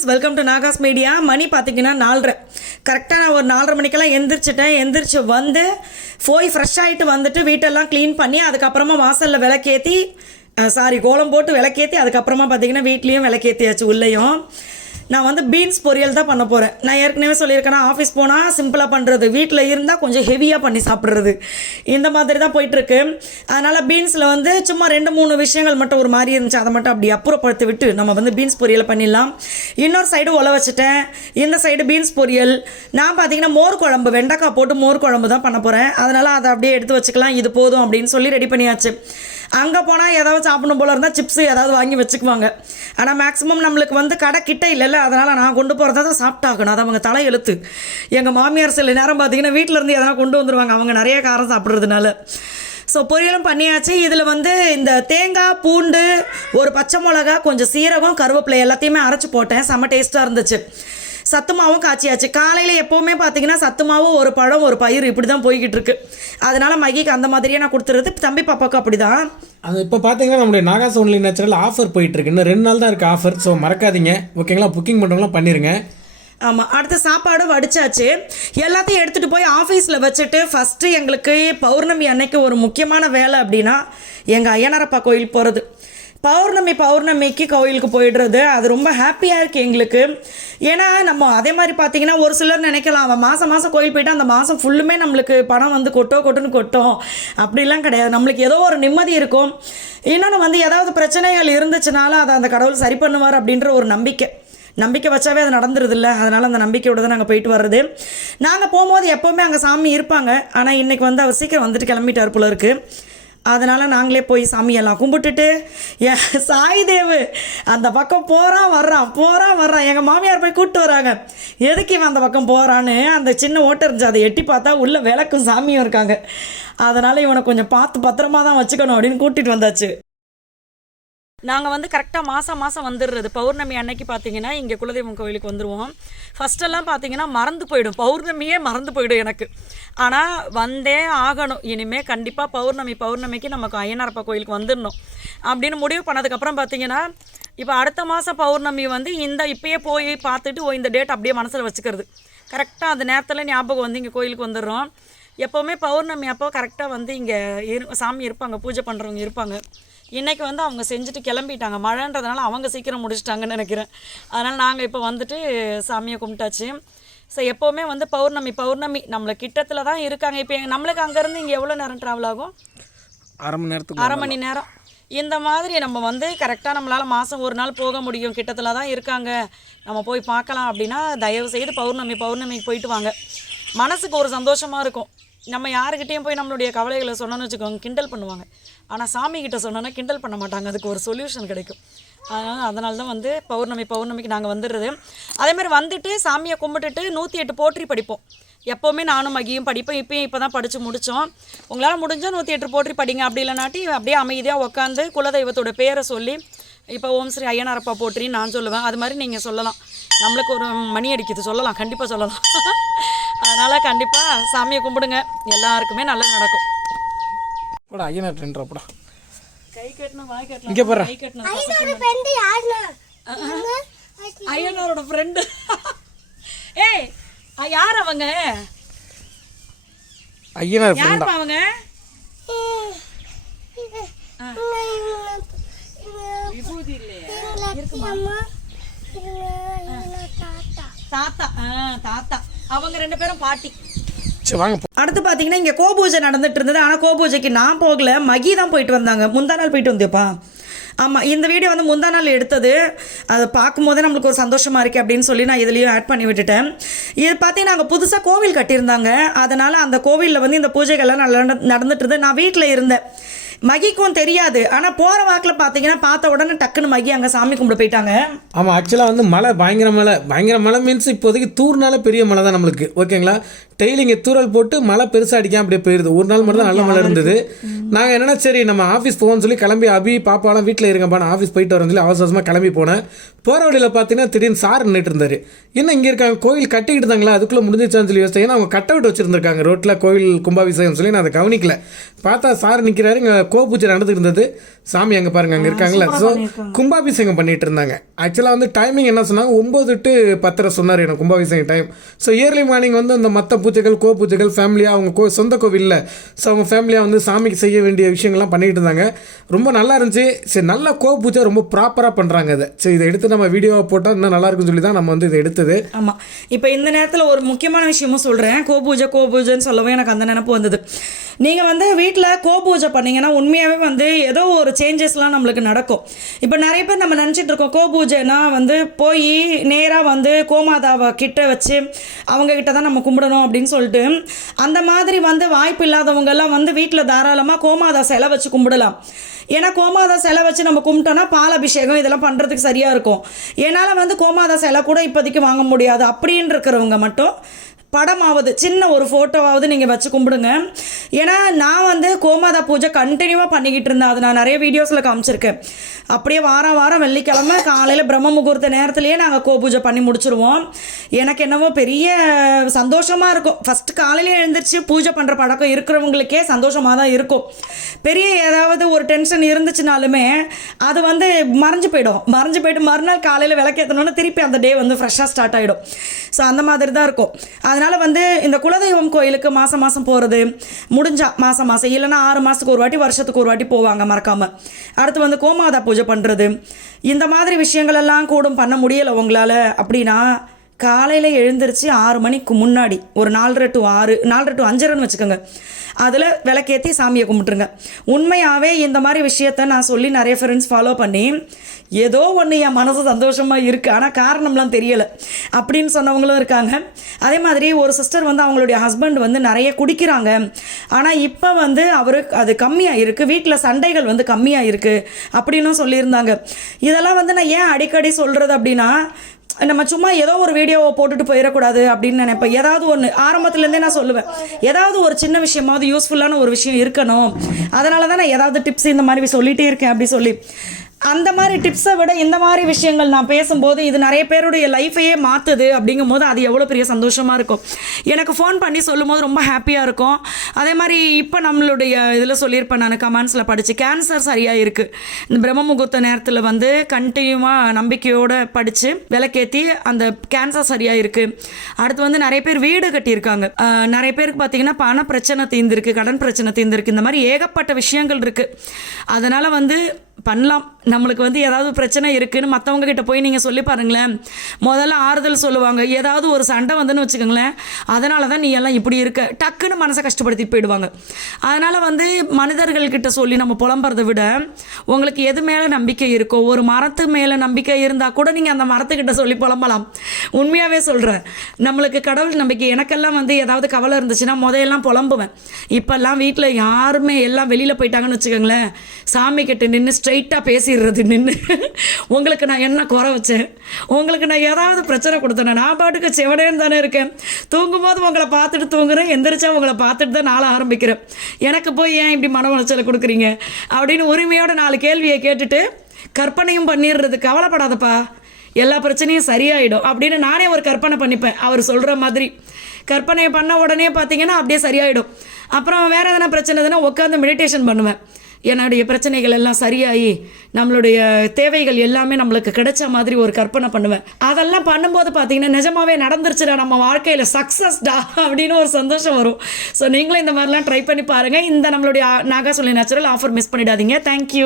Friends, welcome to Nagas media. மணி பார்த்தீங்கன்னா 4:30 கரெக்டாக. நான் ஒரு 4:30 மணிக்கெல்லாம் எந்திரிச்சு வந்து போய் ஃப்ரெஷ் ஆகிட்டு வந்துட்டு வீட்டெல்லாம் க்ளீன் பண்ணி அதுக்கப்புறமா வாசலில் விளக்கேற்றி கோலம் போட்டு விளக்கேற்றி அதுக்கப்புறமா பார்த்தீங்கன்னா வீட்லேயும் விளக்கேற்றியாச்சு. உள்ளேயும் நான் வந்து பீன்ஸ் பொரியல் தான் பண்ண போகிறேன். நான் ஏற்கனவே சொல்லியிருக்கேன்னா ஆஃபீஸ் போனால் சிம்பிளாக பண்ணுறது, வீட்டில் இருந்தால் கொஞ்சம் ஹெவியாக பண்ணி சாப்பிட்றது, இந்த மாதிரி தான் போயிட்டுருக்கு. அதனால் பீன்ஸில் வந்து சும்மா 2-3 விஷயங்கள் மட்டும் ஒரு மாதிரி இருந்துச்சு, அதை மட்டும் அப்படி அப்புறப்படுத்தி விட்டு நம்ம வந்து பீன்ஸ் பொரியலை பண்ணிடலாம். இன்னொரு சைடு உல வச்சுட்டேன், இந்த சைடு பீன்ஸ் பொரியல். நான் பார்த்தீங்கன்னா மோர் குழம்பு, வெண்டைக்காய் போட்டு மோர் குழம்பு தான் பண்ண போகிறேன். அதனால் அதை அப்படியே எடுத்து வச்சுக்கலாம், இது போதும் அப்படின்னு சொல்லி ரெடி பண்ணியாச்சு. அங்கே போனால் ஏதாவது சாப்பிடணும் போல இருந்தால் சிப்ஸு ஏதாவது வாங்கி வச்சுக்குவாங்க. ஆனால் மேக்ஸிமம் நம்மளுக்கு வந்து கடை கிட்ட இல்லைல்ல, அதனால் நான் கொண்டு போகிறதா தான் சாப்பிட்டாகணும். அது அவங்க தலையெழுத்து. எங்கள் மாமியார் சில நேரம் பார்த்தீங்கன்னா வீட்டிலேருந்து எதனா கொண்டு வந்துடுவாங்க, அவங்க நிறைய காரம் சாப்பிட்றதுனால. ஸோ பொரியலும் பண்ணியாச்சு. இதில் வந்து இந்த தேங்காய், பூண்டு, ஒரு பச்சை மிளகா, கொஞ்சம் சீரகம், கருவேப்பிலை எல்லாத்தையுமே அரைச்சி போட்டேன். செம்ம டேஸ்ட்டாக இருந்துச்சு. சத்து மாவும் காய்ச்சியாச்சு. காலையில் எப்போவுமே பார்த்தீங்கன்னா சத்து மாவு, ஒரு பழம், ஒரு பயிர், இப்படி தான் போய்கிட்டு இருக்கு. அதனால் மகிக்கு அந்த மாதிரியே நான் கொடுத்துருது. தம்பி பாப்பாவுக்கு அப்படி தான். அது இப்போ பார்த்தீங்கன்னா நம்மளுடைய நாகாஸ் ஒன்லி நேச்சுரல் ஆஃபர் போயிட்டுருக்கு. இன்னும் 2 நாள் தான் இருக்குது ஆஃபர். ஸோ மறக்காதீங்க, ஓகேங்களா? புக்கிங் பண்ணுறவங்களாம் பண்ணிடுங்க. ஆமாம், அடுத்த சாப்பாடு வடிச்சாச்சு. எல்லாத்தையும் எடுத்துகிட்டு போய் ஆஃபீஸில் வச்சுட்டு ஃபஸ்ட்டு எங்களுக்கு பௌர்ணமி அன்னைக்கு ஒரு முக்கியமான வேலை அப்படின்னா எங்கள் ஐயனாரப்பா கோயில் போகிறது. பௌர்ணமிக்கு கோயிலுக்கு போயிடுறது அது ரொம்ப ஹாப்பியாக இருக்குது எங்களுக்கு. ஏன்னா நம்ம அதே மாதிரி பார்த்தீங்கன்னா ஒரு சிலர் நினைக்கலாம், அவன் மாதம் கோயில் போயிட்டு அந்த மாதம் ஃபுல்லுமே நம்மளுக்கு பணம் வந்து கொட்டும். அப்படிலாம் கிடையாது. நம்மளுக்கு ஏதோ ஒரு நிம்மதி இருக்கும். இன்னொன்று வந்து ஏதாவது பிரச்சனைகள் இருந்துச்சுனாலும் அதை அந்த கடவுள் சரி பண்ணுவார் அப்படின்ற ஒரு நம்பிக்கை வச்சாவே அது நடந்துருது இல்லை. அதனால் அந்த நம்பிக்கையோடு தான் நாங்கள் போயிட்டு வர்றது. நாங்கள் போகும்போது எப்போவுமே அங்கே சாமி இருப்பாங்க. ஆனால் இன்றைக்கி வந்து அவர் சீக்கிரம் வந்துட்டு கிளம்பிட்டார் போல இருக்குது. அதனால் நாங்களே போய் சாமியெல்லாம் கும்பிட்டுட்டு சாய்தேவு அந்த பக்கம் போகிறான் வர்றான். எங்கள் மாமியார் போய் கூப்பிட்டு வராங்க. எதுக்கு இவன் அந்த பக்கம் போகிறான்னு அந்த சின்ன ஓட்டை இருந்துச்சு, அதை எட்டி பார்த்தா உள்ளே விளக்கும் சாமியும் இருக்காங்க. அதனால் இவனை கொஞ்சம் பார்த்து பத்திரமா தான் வச்சுக்கணும் அப்படின்னு கூட்டிகிட்டு வந்தாச்சு. நாங்கள் வந்து கரெக்டாக மாதம் வந்துடுறது. பௌர்ணமி அன்னைக்கு பார்த்தீங்கன்னா இங்கே குலதெய்வம் கோயிலுக்கு வந்துடுவோம். ஃபஸ்ட்டெல்லாம் பார்த்தீங்கன்னா மறந்து போயிடும், பௌர்ணமியே மறந்து போயிடும் எனக்கு. ஆனால் வந்தே ஆகணும். இனிமேல் கண்டிப்பாக பௌர்ணமிக்கு நமக்கு ஐயனாரப்பா கோயிலுக்கு வந்துடணும் அப்படின்னு முடிவு பண்ணதுக்கப்புறம் பார்த்தீங்கன்னா இப்போ அடுத்த மாதம் பௌர்ணமி வந்து இப்போயே போய் பார்த்துட்டு இந்த டேட் அப்படியே மனசில் வச்சுக்கிறது. கரெக்டாக அந்த நேரத்தில் ஞாபகம் வந்து இங்கே கோயிலுக்கு வந்துடுறோம். எப்போவுமே பௌர்ணமி அப்போ கரெக்டாக வந்து இங்கே சாமி இருப்பாங்க, பூஜை பண்ணுறவங்க இருப்பாங்க. இன்றைக்கி வந்து அவங்க செஞ்சுட்டு கிளம்பிட்டாங்க, மழைன்றதுனால அவங்க சீக்கிரம் முடிச்சிட்டாங்கன்னு நினைக்கிறேன். அதனால் நாங்கள் இப்போ வந்துட்டு சாமியை கும்பிட்டாச்சு. ஸோ எப்போவுமே வந்து பௌர்ணமி நம்மளை கிட்டத்தில் தான் இருக்காங்க. இப்போ நம்மளுக்கு அங்கேருந்து இங்கே எவ்வளோ நேரம் ட்ராவல் ஆகும்? அரை மணி நேரம். இந்த மாதிரி நம்ம வந்து கரெக்டாக நம்மளால் மாதம் ஒரு நாள் போக முடியும், கிட்டத்தில் தான் இருக்காங்க, நம்ம போய் பார்க்கலாம் அப்படின்னா தயவு செய்து பௌர்ணமிக்கு போயிட்டு வாங்க. மனசுக்கு ஒரு சந்தோஷமாக இருக்கும். நம்ம யாருக்கிட்டேயும் போய் நம்மளுடைய கவலைகளை சொன்னோன்னு வச்சுக்கோங்க, கிண்டல் பண்ணுவாங்க. ஆனால் சாமிக்கிட்ட சொன்னோன்னா கிண்டல் பண்ண மாட்டாங்க, அதுக்கு ஒரு சொல்யூஷன் கிடைக்கும். அதனால தான் வந்து பௌர்ணமிக்கு நாங்கள் வந்துடுறது. அதேமாதிரி வந்துட்டு சாமியை கும்பிட்டுட்டு 108 போற்றி படிப்போம். எப்போவுமே நானும் மகியும் படிப்போம். இப்போ தான் படித்து முடித்தோம். உங்களால் முடிஞ்சால் 108 போற்றி படிங்க. அப்படி இல்லைனாட்டி அப்படியே அமைதியாக உட்காந்து குலதெய்வத்தோட பேரை சொல்லி, இப்போ ஓம் ஸ்ரீ ஐயனாரப்பா போற்றின்னு நான் சொல்லுவேன். அது மாதிரி நீங்கள் சொல்லலாம். நம்மளுக்கு ஒரு மணி அடிக்குது, சொல்லலாம், கண்டிப்பாக சொல்லலாம். அதனால் கண்டிப்பாக சாமியை கும்பிடுங்க, எல்லாருக்குமே நல்லது நடக்கும். கை கட்டணும், வாய் கட்டணும். ஐயனாரோட ஃப்ரெண்டு. ஏய், யார் அவங்க? யாருப்பா அவங்க? விபூதி இல்லையா? இருக்குமா? தாத்தா. அவங்க 2 பேரும் பாட்டி. அடுத்து பார்த்தீங்கன்னா இங்கே கோபூஜை நடந்துட்டு இருந்தது. ஆனால் கோபூஜைக்கு நான் போகல, மகி தான் போயிட்டு வந்தாங்க. முந்தா நாள் போயிட்டு வந்தேப்பா. ஆமாம், இந்த வீடியோ வந்து முந்தா நாள் எடுத்தது. அதை பார்க்கும்போதே நம்மளுக்கு ஒரு சந்தோஷமாக இருக்குது அப்படின்னு சொல்லி நான் இதுலேயும் ஆட் பண்ணி விட்டுட்டேன். இது பார்த்தீங்கன்னா நாங்கள் புதுசாக கோவில் கட்டியிருந்தாங்க. அதனால் அந்த கோவிலில் வந்து இந்த பூஜைகள்லாம் நடந்துட்டு இருந்தது. நான் வீட்டில் இருந்தேன், மகிக்கும் தெரியாது. ஆனால் போகிற வாக்கில் பார்த்தீங்கன்னா பார்த்த உடனே டக்குன்னு மகி அங்கே சாமி கும்பிட போயிட்டாங்க. ஆமாம், ஆக்சுவலாக வந்து மழை பயங்கர மழை மீன்ஸ் இப்போதைக்கு தூர்னால பெரிய மழை தான் நம்மளுக்கு, ஓகேங்களா? டெய்லி இங்கே தூரல் போட்டு மழை பெருசாக அடிக்காம அப்படியே போயிடுது. ஒரு நாள் மட்டும் தான் நல்ல மழை இருந்தது. நாங்கள் என்னென்னா சரி நம்ம ஆஃபீஸ் போவோம்னு சொல்லி கிளம்பி அபி பாப்பாலாம் வீட்டில் இருங்கப்பா நான் ஆஃபீஸ் போயிட்டு வரேன்னு சொல்லி அவசரமாக கிளம்பி போனேன். போகிற வழியில் பார்த்தீங்கன்னா திடீர்னு சார் நின்றுட்டு இருந்தார். என்ன இங்கே இருக்காங்க கோயில் கட்டிக்கிட்டு இருந்தாங்களா அதுக்குள்ளே முடிஞ்சிச்சான்னு சொல்லி யோசிச்சேன். ஏன்னா அவங்க கட் அவுட் வச்சுருந்துருக்காங்க ரோட்டில் கோயில் கும்பாபிஷேகம் சொல்லி நான் அதை கவனிக்கல. பார்த்தா சார் நிற்கிறாரு. இங்கே பூஜை நடந்துட்டு இருந்தது. சாமி அங்கே பாருங்கள் அங்கே இருக்காங்களா. ஸோ கும்பாபிஷேகம் பண்ணிட்டு இருந்தாங்க. ஆக்சுவலாக வந்து டைமிங் என்ன சொன்னாங்க 9 to 10 சொன்னார் எனக்கு கும்பாபிஷேகம் டைம். ஸோ இயர்லி மார்னிங் வந்து அந்த மற்ற பூஜைகள் பூஜைகள் ஃபேமிலியாக அவங்க சொந்த கோவிலில் ஸோ அவங்க ஃபேமிலியாக வந்து சாமிக்கு செய்ய வேண்டிய விஷயங்கள்லாம் பண்ணிகிட்டு இருந்தாங்க. ரொம்ப நல்லா இருந்துச்சு. சரி நல்ல பூஜை ரொம்ப ப்ராப்பராக பண்ணுறாங்க அதை. சரி இதை எடுத்து நம்ம வீடியோவை போட்டால் இன்னும் நல்லா இருக்குன்னு சொல்லி தான் நம்ம வந்து இதை எடுத்தது. ஆமாம் இப்போ இந்த நேரத்தில் ஒரு முக்கியமான விஷயமும் சொல்கிறேன். கோபூஜைன்னு சொல்லவே எனக்கு அந்த நினப்பு வந்தது. நீங்கள் வந்து வீட்டில் பூஜை பண்ணிங்கன்னா உண்மையாகவே வந்து ஏதோ ஒரு சேஞ்சஸ்லாம் நம்மளுக்கு நடக்கும். இப்போ நிறைய பேர் நம்ம நினச்சிட்டு இருக்கோம் பூஜைனா வந்து போய் நேராக வந்து கோமாதாவை கிட்ட வச்சு அவங்கக்கிட்ட தான் நம்ம கும்பிடணும் அப்படின்னு சொல்லிட்டு அந்த மாதிரி வந்து வாய்ப்பு இல்லாதவங்கெல்லாம் வந்து வீட்டில் தாராளமாக கோமாதா சிலை வச்சு கும்பிடலாம். ஏன்னா கோமாதா சிலை வச்சு நம்ம கும்பிட்டோன்னா பால் அபிஷேகம் இதெல்லாம் பண்ணுறதுக்கு சரியாக இருக்கும். என்னால் வந்து கோமாதா சிலை கூட இப்போதைக்கு வாங்க முடியாது அப்படின்னு இருக்கிறவங்க மட்டும் படமாவது சின்ன ஒரு ஃபோட்டோவாவது நீங்கள் வச்சு கும்பிடுங்க. ஏன்னா நான் வந்து கோமாதா பூஜை கண்டினியூவாக பண்ணிக்கிட்டு இருந்தேன். அது நான் நிறைய வீடியோஸில் காமிச்சிருக்கேன். அப்படியே வாரம் வெள்ளிக்கிழமை காலையில் பிரம்ம முகூர்த்த நேரத்துலேயே நாங்கள் பூஜை பண்ணி முடிச்சுருவோம். எனக்கு என்னவோ பெரிய சந்தோஷமாக இருக்கும். ஃபஸ்ட்டு காலையில் எழுந்திரிச்சு பூஜை பண்ணுற பழக்கம் இருக்கிறவங்களுக்கே சந்தோஷமாக தான் இருக்கும். பெரிய ஏதாவது ஒரு டென்ஷன் இருந்துச்சுனாலுமே அது வந்து மறைஞ்சு போயிட்டு மறுநாள் காலையில் விளக்கேற்றணுன்னு திருப்பி அந்த டே வந்து ஃப்ரெஷ்ஷாக ஸ்டார்ட் ஆகிடும். ஸோ அந்த மாதிரி தான் இருக்கும். அதனால் வந்து இந்த குலதெய்வம் கோயிலுக்கு மாதம் போகிறது முடிஞ்சால் மாதம் இல்லைன்னா 6 மாதத்துக்கு ஒரு வாட்டி வருஷத்துக்கு ஒரு வாட்டி போவாங்க மறக்காமல். அடுத்து வந்து கோமாதா பூஜை பண்ணுறது இந்த மாதிரி விஷயங்கள் எல்லாம் கூட பண்ண முடியலை உங்களால் அப்படின்னா காலையில் எழுந்திரிச்சு 6 மணிக்கு முன்னாடி ஒரு 4:30 to 6 4:30 to 5:30 வச்சுக்கோங்க. அதில் விளக்கேற்றி சாமியை கும்பிட்டுருங்க. உண்மையாகவே இந்த மாதிரி விஷயத்த நான் சொல்லி நிறைய ஃப்ரெண்ட்ஸ் ஃபாலோ பண்ணி ஏதோ ஒன்று என் மனசு சந்தோஷமாக இருக்குது ஆனால் காரணம்லாம் தெரியலை அப்படின்னு சொன்னவங்களும் இருக்காங்க. அதே மாதிரி ஒரு சிஸ்டர் வந்து அவங்களுடைய ஹஸ்பண்ட் வந்து நிறைய குடிக்கிறாங்க. ஆனால் இப்போ வந்து அவருக்கு அது கம்மியாக இருக்குது. வீட்டில் சண்டைகள் வந்து கம்மியாக இருக்குது அப்படின்னும் சொல்லியிருந்தாங்க. இதெல்லாம் வந்து நான் ஏன் அடிக்கடி சொல்கிறது அப்படின்னா நம்ம சும்மா ஏதோ ஒரு வீடியோவை போட்டுட்டு போயிடக்கூடாது அப்படின்னு நினைப்பேன். ஏதாவது ஒன்று ஆரம்பத்துலேருந்தே நான் சொல்லுவேன் ஏதாவது ஒரு சின்ன விஷயமாவது யூஸ்ஃபுல்லான ஒரு விஷயம் இருக்கணும். அதனால தான் நான் ஏதாவது டிப்ஸ் இந்த மாதிரி சொல்லிகிட்டே இருக்கேன் அப்படி சொல்லி. அந்த மாதிரி டிப்ஸை விட இந்த மாதிரி விஷயங்கள் நான் பேசும்போது இது நிறைய பேருடைய லைஃபையே மாற்றுது அப்படிங்கும் போது அது எவ்வளோ பெரிய சந்தோஷமாக இருக்கும். எனக்கு ஃபோன் பண்ணி சொல்லும் போது ரொம்ப ஹாப்பியாக இருக்கும். அதே மாதிரி இப்போ நம்மளுடைய இதில் சொல்லியிருப்பேன் நான் கமெண்ட்ஸில் படித்து கேன்சர் சரியாக இருக்குது. இந்த பிரம்ம முகூர்த்த நேரத்தில் வந்து கண்டினியூவாக நம்பிக்கையோடு படித்து விளக்கேற்றி அந்த கேன்சர் சரியாக இருக்குது. அடுத்து வந்து நிறைய பேர் வீடு கட்டியிருக்காங்க. நிறைய பேருக்கு பார்த்திங்கன்னா பண பிரச்சனை தீர்ந்துருக்கு, கடன் பிரச்சனை தீர்ந்துருக்கு. இந்த மாதிரி ஏகப்பட்ட விஷயங்கள் இருக்குது. அதனால் வந்து பண்ணலாம். நம்மளுக்கு வந்து ஏதாவது பிரச்சனை இருக்குதுன்னு மற்றவங்க கிட்ட போய் நீங்கள் சொல்லி பாருங்களேன். முதல்ல ஆறுதல் சொல்லுவாங்க. ஏதாவது ஒரு சண்டை வந்துன்னு வச்சுக்கோங்களேன், அதனால தான் நீ எல்லாம் இப்படி இருக்க டக்குன்னு மனசை கஷ்டப்படுத்திட்டு போயிடுவாங்க. அதனால் வந்து மனிதர்கள்கிட்ட சொல்லி நம்ம புலம்புறதை விட உங்களுக்கு எது மேலே நம்பிக்கை இருக்கோ, ஒரு மரத்து மேலே நம்பிக்கை இருந்தால் கூட நீங்கள் அந்த மரத்துக்கிட்ட சொல்லி புலம்பலாம். உண்மையாகவே சொல்கிறேன். நம்மளுக்கு கடவுள் நம்பிக்கை. எனக்கெல்லாம் வந்து ஏதாவது கவலை இருந்துச்சுன்னா முதல்லாம் புலம்புவேன். இப்போல்லாம் வீட்டில் யாருமே எல்லாம் வெளியில் போயிட்டாங்கன்னு வச்சுக்கோங்களேன், சாமி கிட்ட நின்று ஸ்ட்ரைட்டாக பேசிடுறது. நின்று உங்களுக்கு நான் என்ன குறை வச்சேன், உங்களுக்கு நான் ஏதாவது பிரச்சனை கொடுத்தேன், நான் பாட்டுக்கு செவனேன்னு தானே இருக்கேன். தூங்கும்போது உங்களை பார்த்துட்டு தூங்குறேன், எந்திரிச்சா உங்களை பார்த்துட்டு தான் நாளை ஆரம்பிக்கிறேன். எனக்கு போய் ஏன் இப்படி மன உளைச்சலை கொடுக்குறீங்க அப்படின்னு உரிமையோட 4 கேள்வியை கேட்டுட்டு கற்பனையும் பண்ணிடுறது. கவலைப்படாதப்பா எல்லா பிரச்சனையும் சரியாயிடும் அப்படின்னு நானே ஒரு கற்பனை பண்ணிப்பேன். அவர் சொல்கிற மாதிரி கற்பனையை பண்ண உடனே பார்த்தீங்கன்னா அப்படியே சரியாயிடும். அப்புறம் வேறு எதனா பிரச்சனை எதுனா உட்காந்து மெடிடேஷன் பண்ணுவேன். என்னுடைய பிரச்சனைகள் எல்லாம் சரியாகி நம்மளுடைய தேவைகள் எல்லாமே நம்மளுக்கு கிடைச்ச மாதிரி ஒரு கற்பனை பண்ணுவேன். அதெல்லாம் பண்ணும்போது பார்த்தீங்கன்னா நிஜமாவே நடந்துருச்சுடா, நம்ம வாழ்க்கையில் சக்ஸஸ்டா அப்படின்னு ஒரு சந்தோஷம் வரும். ஸோ நீங்களும் இந்த மாதிரிலாம் ட்ரை பண்ணி பாருங்கள். இந்த நம்மளுடைய நாகாஸ் ஒன்லி நேச்சுரல் ஆஃபர் மிஸ் பண்ணிடாதீங்க. தேங்க்யூ.